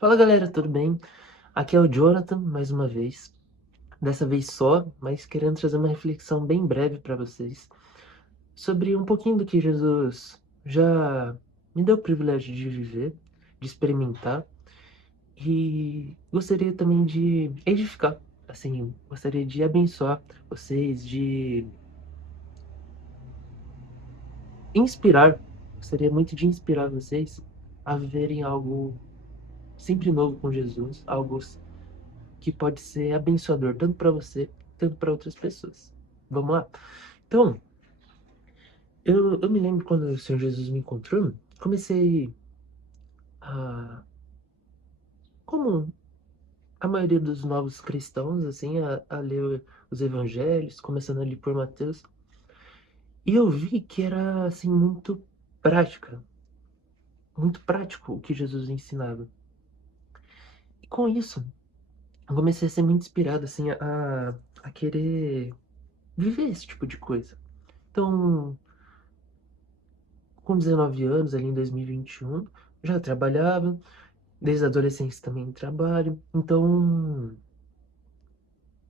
Fala galera, tudo bem? Aqui é o Jonathan, mais uma vez. Dessa vez só, mas querendo trazer uma reflexão bem breve para vocês sobre um pouquinho do que Jesus já me deu o privilégio de viver, de experimentar e gostaria também de edificar, assim, gostaria de abençoar vocês, de inspirar, gostaria muito de inspirar vocês a viverem algo sempre novo com Jesus, algo que pode ser abençoador tanto para você, tanto para outras pessoas. Vamos lá? Então, eu me lembro quando o Senhor Jesus me encontrou, comecei a, como a maioria dos novos cristãos, assim, a ler os evangelhos, começando ali por Mateus, e eu vi que era, assim, prática, muito prático o que Jesus ensinava. E com isso, eu comecei a ser muito inspirado, assim, a querer viver esse tipo de coisa. Então, com 19 anos, ali em 2021, já trabalhava, desde a adolescência também trabalho. Então,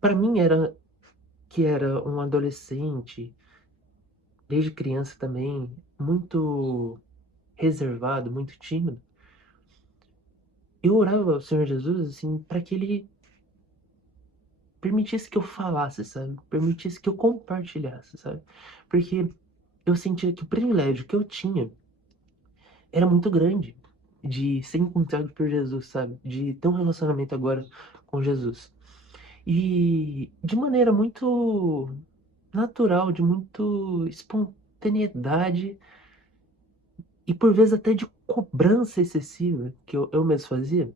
para mim era que era um adolescente, desde criança também, muito reservado, muito tímido. Eu orava ao Senhor Jesus assim para que ele permitisse que eu falasse, sabe? Permitisse que eu compartilhasse, sabe? Porque eu sentia que o privilégio que eu tinha era muito grande de ser encontrado por Jesus, sabe? De ter um relacionamento agora com Jesus. E de maneira muito natural, de muito espontaneidade e por vezes até de cobrança excessiva que eu mesmo fazia.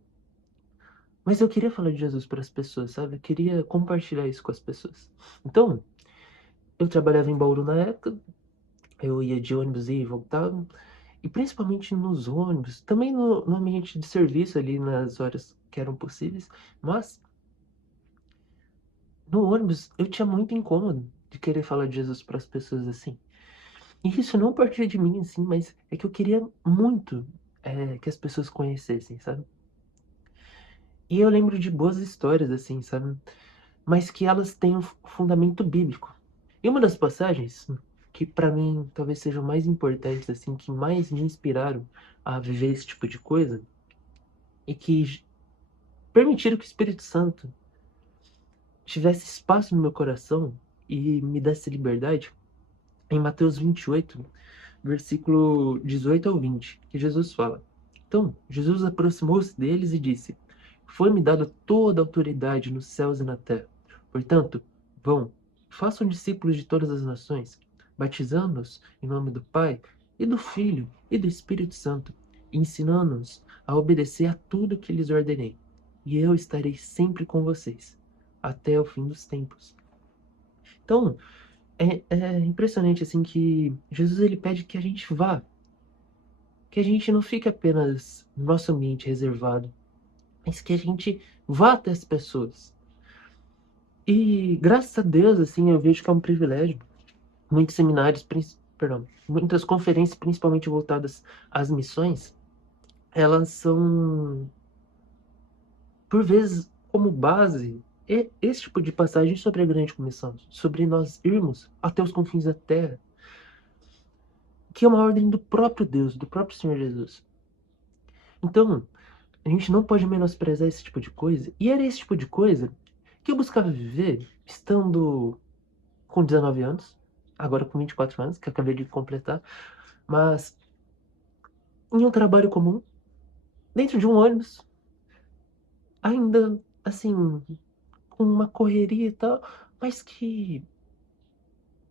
Mas eu queria falar de Jesus para as pessoas, sabe? Eu queria compartilhar isso com as pessoas. Então, eu trabalhava em Bauru na época, eu ia de ônibus e voltava, e principalmente nos ônibus, também no ambiente de serviço ali nas horas que eram possíveis, mas no ônibus eu tinha muito incômodo de querer falar de Jesus para as pessoas assim. E isso não partia de mim, assim, mas é que eu queria muito que as pessoas conhecessem, sabe? E eu lembro de boas histórias, assim, sabe? Mas que elas têm um fundamento bíblico. E uma das passagens que para mim talvez sejam mais importantes, assim, que mais me inspiraram a viver esse tipo de coisa, e que permitiram que o Espírito Santo tivesse espaço no meu coração e me desse liberdade, em Mateus 28, versículo 18 ao 20, que Jesus fala: Então, Jesus aproximou-se deles e disse: Foi-me dada toda a autoridade nos céus e na terra. Portanto, vão, façam discípulos de todas as nações, batizando-os em nome do Pai, e do Filho, e do Espírito Santo, e ensinando-os a obedecer a tudo que lhes ordenei. E eu estarei sempre com vocês, até o fim dos tempos. Então, é impressionante assim que Jesus ele pede que a gente vá, que a gente não fique apenas no nosso ambiente reservado, mas que a gente vá até as pessoas. E graças a Deus, assim, eu vejo que é um privilégio. Muitos seminários, perdão, muitas conferências, principalmente voltadas às missões, elas são, por vezes, como base, esse tipo de passagem sobre a grande comissão, sobre nós irmos até os confins da terra, que é uma ordem do próprio Deus, do próprio Senhor Jesus. Então, a gente não pode menosprezar esse tipo de coisa. E era esse tipo de coisa que eu buscava viver estando com 19 anos, agora com 24 anos, que eu acabei de completar, mas em um trabalho comum, dentro de um ônibus, ainda assim, com uma correria e tal, mas que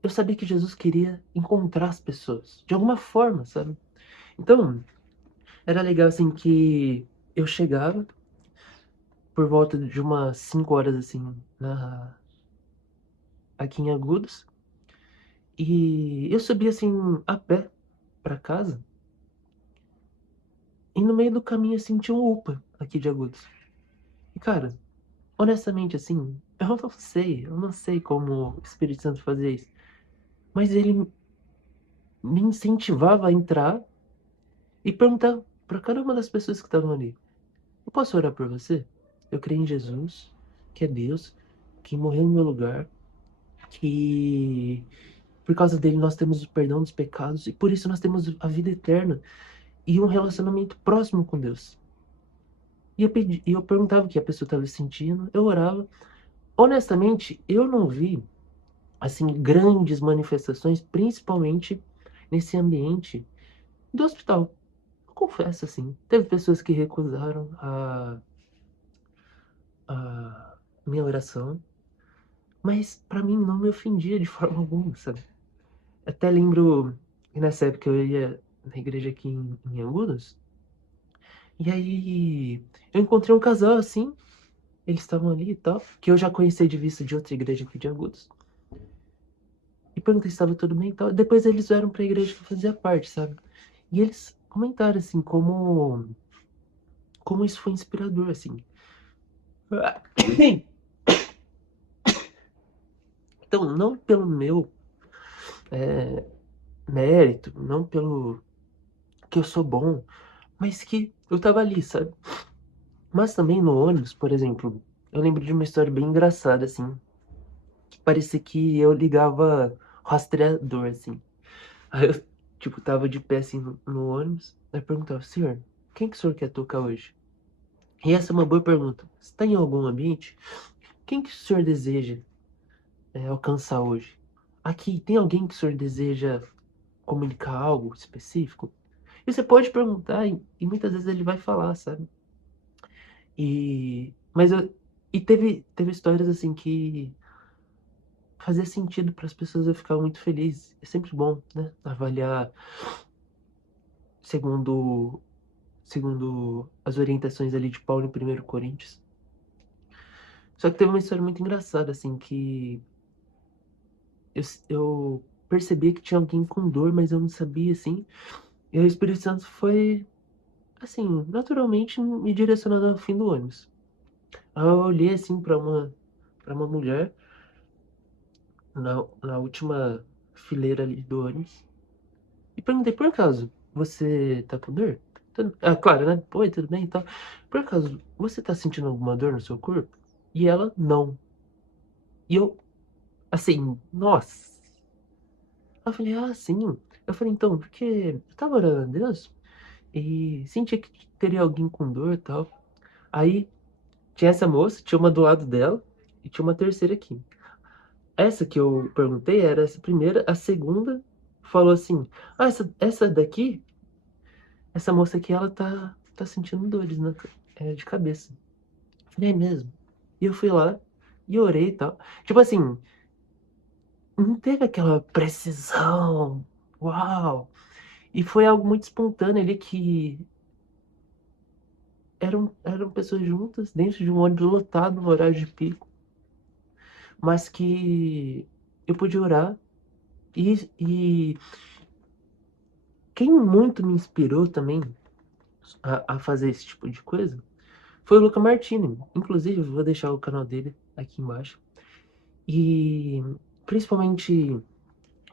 eu sabia que Jesus queria encontrar as pessoas, de alguma forma, sabe? Então, era legal assim que eu chegava por volta de umas 5 horas assim, aqui em Agudos. E eu subi assim a pé pra casa e no meio do caminho assim tinha um UPA aqui de Agudos. E cara, honestamente assim, eu não sei como o Espírito Santo fazia isso, mas ele me incentivava a entrar e perguntar pra cada uma das pessoas que estavam ali. eu posso orar por você? Eu creio em Jesus, que é Deus, que morreu no meu lugar, que por causa dele nós temos o perdão dos pecados e por isso nós temos a vida eterna e um relacionamento próximo com Deus. E eu perguntava o que a pessoa estava sentindo, eu orava. Honestamente, eu não vi assim grandes manifestações, principalmente nesse ambiente do hospital. Eu confesso assim, teve pessoas que recusaram a minha oração, mas pra mim não me ofendia de forma alguma, sabe? Até lembro que nessa época eu ia na igreja aqui em Agudos, e aí eu encontrei um casal assim, eles estavam ali e tal, que eu já conhecia de vista de outra igreja aqui de Agudos. E perguntei se estava tudo bem e tal. Depois eles vieram pra igreja que eu fazia parte, sabe? E eles comentaram assim como isso foi inspirador, assim. Então, não pelo meu é, mérito, não pelo que eu sou bom, mas que eu tava ali, sabe? Mas também no ônibus, por exemplo, eu lembro de uma história bem engraçada, assim, que parecia que eu ligava rastreador, assim. Aí eu, tipo, tava de pé, assim, no ônibus, aí eu perguntava, senhor, quem que o senhor quer tocar hoje? E essa é uma boa pergunta. Você está em algum ambiente? Quem que o senhor deseja alcançar hoje? Aqui, tem alguém que o senhor deseja comunicar algo específico? E você pode perguntar e muitas vezes ele vai falar, sabe? Mas teve histórias assim que fazia sentido para as pessoas, eu ficava muito feliz. É sempre bom, né? Avaliar segundo segundo as orientações ali de Paulo em 1 Coríntios. Só que teve uma história muito engraçada assim que eu percebi que tinha alguém com dor, mas eu não sabia assim. E o Espírito Santo foi assim, naturalmente me direcionando ao fim do ônibus. Aí eu olhei assim para uma mulher na última fileira ali do ônibus e perguntei, por acaso, você tá com dor? Ah, claro, né? Oi, tudo bem e tal. Por acaso, você tá sentindo alguma dor no seu corpo? E ela, não. E eu, assim, nossa. Eu falei, ah, sim. Eu falei, então, porque eu tava orando a Deus e senti que teria alguém com dor e tal. Aí tinha essa moça, tinha uma do lado dela e tinha uma terceira aqui. Essa que eu perguntei era essa primeira, a segunda falou assim: ah, essa daqui, essa moça aqui, ela tá sentindo dores de cabeça. Eu falei, é mesmo? E eu fui lá e orei e tal. Tipo assim, não teve aquela precisão, uau! E foi algo muito espontâneo ali que eram pessoas juntas dentro de um ônibus lotado no horário de pico, mas que eu pude orar e quem muito me inspirou também a fazer esse tipo de coisa foi o Luca Martini. Inclusive, eu vou deixar o canal dele aqui embaixo. E principalmente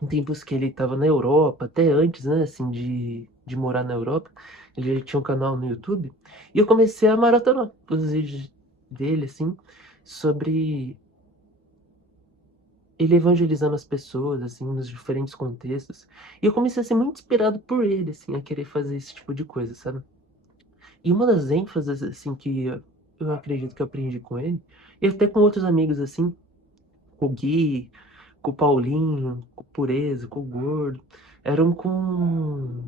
em tempos que ele estava na Europa, até antes, né, assim, de morar na Europa, ele já tinha um canal no YouTube. E eu comecei a maratonar os vídeos dele, assim, sobre ele evangelizando as pessoas, assim, nos diferentes contextos. E eu comecei a ser muito inspirado por ele, assim, a querer fazer esse tipo de coisa, sabe? E uma das ênfases, assim, que eu acredito que eu aprendi com ele, e até com outros amigos, assim, com o Gui, com o Paulinho, com o Pureza, com o Gordo, eram com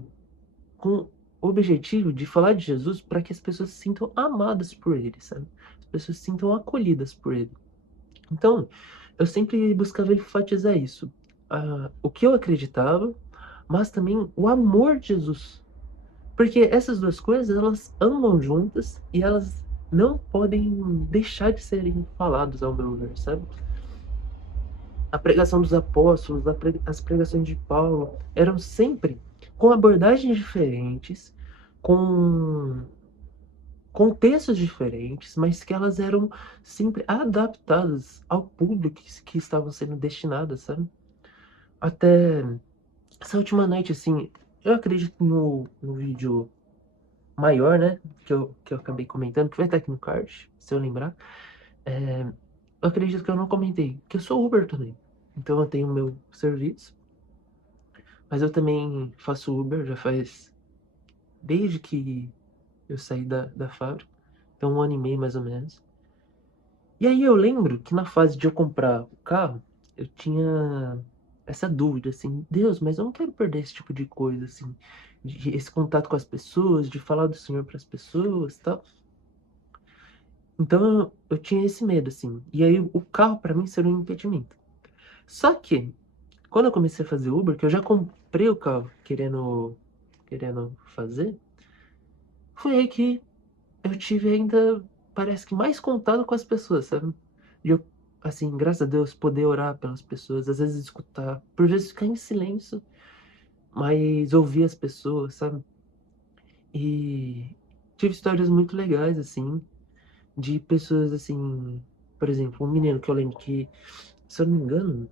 o objetivo de falar de Jesus para que as pessoas se sintam amadas por ele, sabe? As pessoas se sintam acolhidas por ele. Então, eu sempre buscava enfatizar isso. O que eu acreditava, mas também o amor de Jesus. Porque essas duas coisas, elas andam juntas e elas não podem deixar de serem falados ao meu ver, sabe? A pregação dos apóstolos, as pregações de Paulo, eram sempre com abordagens diferentes, com contextos diferentes, mas que elas eram sempre adaptadas ao público que estavam sendo destinadas, sabe? Até essa última noite, assim, eu acredito no vídeo maior, né, que eu acabei comentando, que vai estar aqui no card, se eu lembrar. Eu acredito que eu não comentei, que eu sou Uber também. Então eu tenho meu serviço, mas eu também faço Uber já faz desde que eu saí da fábrica, então 1 ano e meio mais ou menos. E aí eu lembro que na fase de eu comprar o carro, eu tinha essa dúvida, assim, Deus, mas eu não quero perder esse tipo de coisa, assim, esse contato com as pessoas, de falar do Senhor para as pessoas, e tal. Então eu tinha esse medo, assim. E aí o carro para mim seria um impedimento. Só que quando eu comecei a fazer Uber, que eu já comprei o carro querendo fazer, foi aí que eu tive ainda, parece que mais contato com as pessoas, sabe? De eu, assim, graças a Deus, poder orar pelas pessoas, às vezes escutar, por vezes ficar em silêncio, mas ouvir as pessoas, sabe? E tive histórias muito legais, assim, de pessoas, assim, por exemplo, um menino que eu lembro que, se eu não me engano,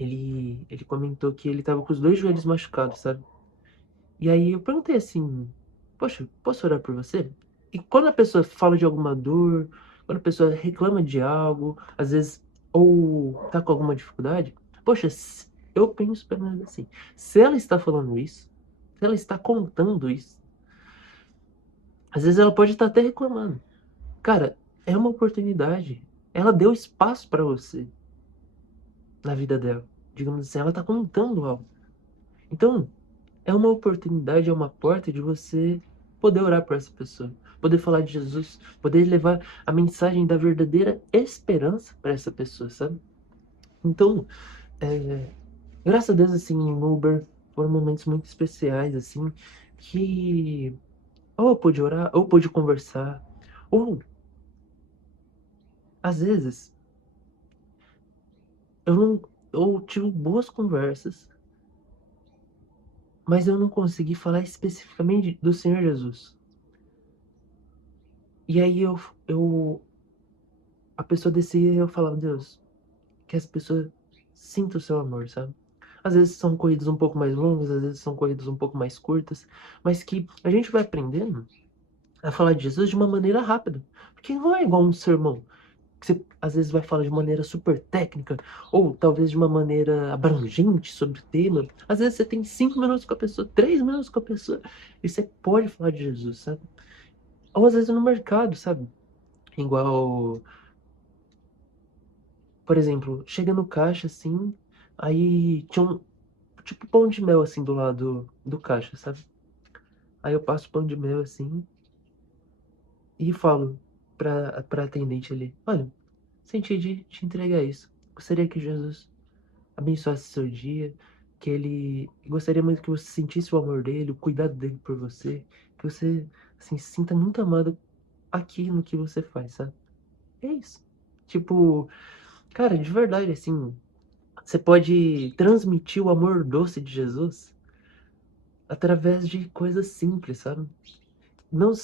ele comentou que ele tava com os dois joelhos machucados, sabe? E aí eu perguntei assim, poxa, posso orar por você? E quando a pessoa fala de alguma dor, quando a pessoa reclama de algo, às vezes, ou tá com alguma dificuldade, poxa, eu penso pelo menos assim, se ela está falando isso, se ela está contando isso, às vezes ela pode estar até reclamando. Cara, é uma oportunidade. Ela deu espaço para você na vida dela. Digamos assim, ela tá contando algo. Então, é uma oportunidade, é uma porta de você poder orar por essa pessoa, poder falar de Jesus, poder levar a mensagem da verdadeira esperança para essa pessoa, sabe? Então, é, graças a Deus, assim, no Uber foram momentos muito especiais, assim, que ou eu pude orar, ou eu pude conversar, ou às vezes eu não, eu tive boas conversas, mas eu não consegui falar especificamente do Senhor Jesus. E aí a pessoa descia e eu falava, Deus, que as pessoas sintam o seu amor, sabe? Às vezes são corridas um pouco mais longas, às vezes são corridas um pouco mais curtas, mas que a gente vai aprendendo a falar de Jesus de uma maneira rápida. Porque não é igual um sermão, que você às vezes vai falar de maneira super técnica, ou talvez de uma maneira abrangente sobre o tema. Às vezes você tem 5 minutos com a pessoa, 3 minutos com a pessoa, e você pode falar de Jesus, sabe? Ou às vezes no mercado, sabe? Igual, por exemplo, chega no caixa assim, aí tinha um tipo pão de mel assim do lado do caixa, sabe? Aí eu passo o pão de mel assim e falo pra atendente ali: Olha, senti de te entregar isso. Gostaria que Jesus abençoasse seu dia, que ele gostaria muito que você sentisse o amor dele, o cuidado dele por você, que você assim se sinta muito amado aqui no que você faz, sabe? É isso. Tipo, cara, de verdade, assim, você pode transmitir o amor doce de Jesus através de coisas simples, sabe? Não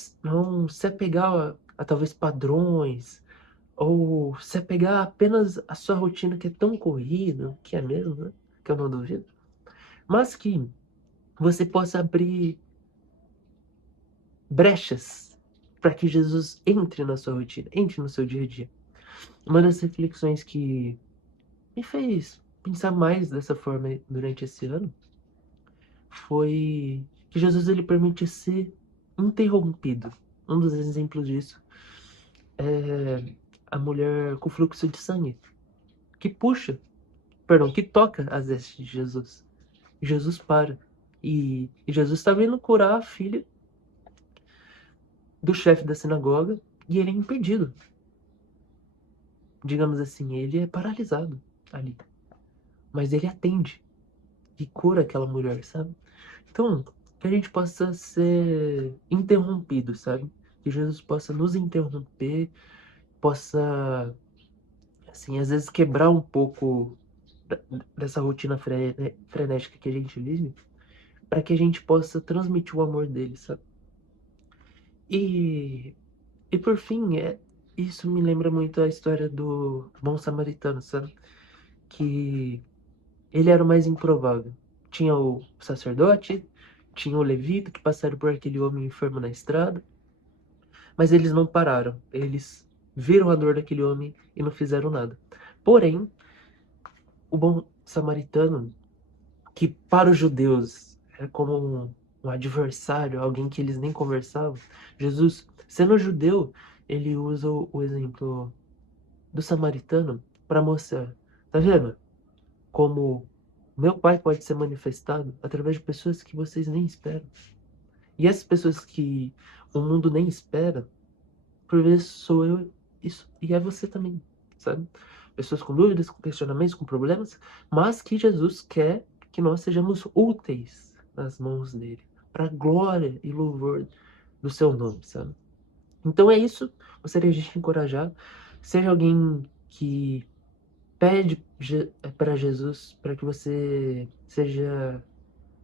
se apegar a talvez padrões, ou se apegar apenas à sua rotina que é tão corrida, que é mesmo, né? Que eu não duvido. Mas que você possa abrir brechas para que Jesus entre na sua rotina, entre no seu dia a dia. Uma das reflexões que me fez pensar mais dessa forma durante esse ano foi que Jesus ele permite ser interrompido. Um dos exemplos disso é a mulher com fluxo de sangue, que puxa, perdão, que toca as vestes de Jesus. Jesus para. E Jesus estava indo curar a filha do chefe da sinagoga e ele é impedido. Digamos assim, ele é paralisado ali. Mas ele atende e cura aquela mulher, sabe? Então, que a gente possa ser interrompido, sabe? Que Jesus possa nos interromper, possa, assim, às vezes quebrar um pouco da- dessa rotina frenética que a gente vive, para que a gente possa transmitir o amor dele, sabe? E, e por fim, isso me lembra muito a história do bom samaritano, sabe? Que ele era o mais improvável. Tinha o sacerdote, tinha o levita que passaram por aquele homem enfermo na estrada, mas eles não pararam. Eles viram a dor daquele homem e não fizeram nada. Porém, o bom samaritano, que para os judeus era como um adversário, alguém que eles nem conversavam, Jesus, sendo judeu, ele usa o exemplo do samaritano para mostrar, tá vendo? Como meu pai pode ser manifestado através de pessoas que vocês nem esperam. E essas pessoas que o mundo nem espera, por vezes sou eu isso, e é você também, sabe? Pessoas com dúvidas, com questionamentos, com problemas, mas que Jesus quer que nós sejamos úteis nas mãos dele, para glória e louvor do seu nome, sabe? Então é isso, gostaria de te encorajar. Seja alguém que pede para Jesus para que você seja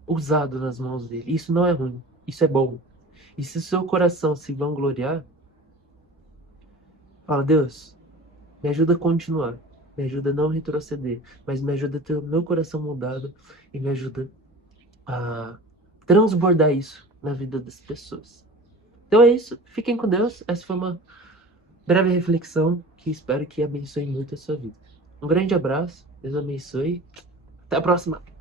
usado nas mãos dele. Isso não é ruim, isso é bom. E se o seu coração se vangloriar, fala, Deus, me ajuda a continuar, me ajuda a não retroceder, mas me ajuda a ter o meu coração mudado e me ajuda a transbordar isso na vida das pessoas. Então é isso, fiquem com Deus. Essa foi uma breve reflexão que espero que abençoe muito a sua vida. Um grande abraço, Deus abençoe. Até a próxima!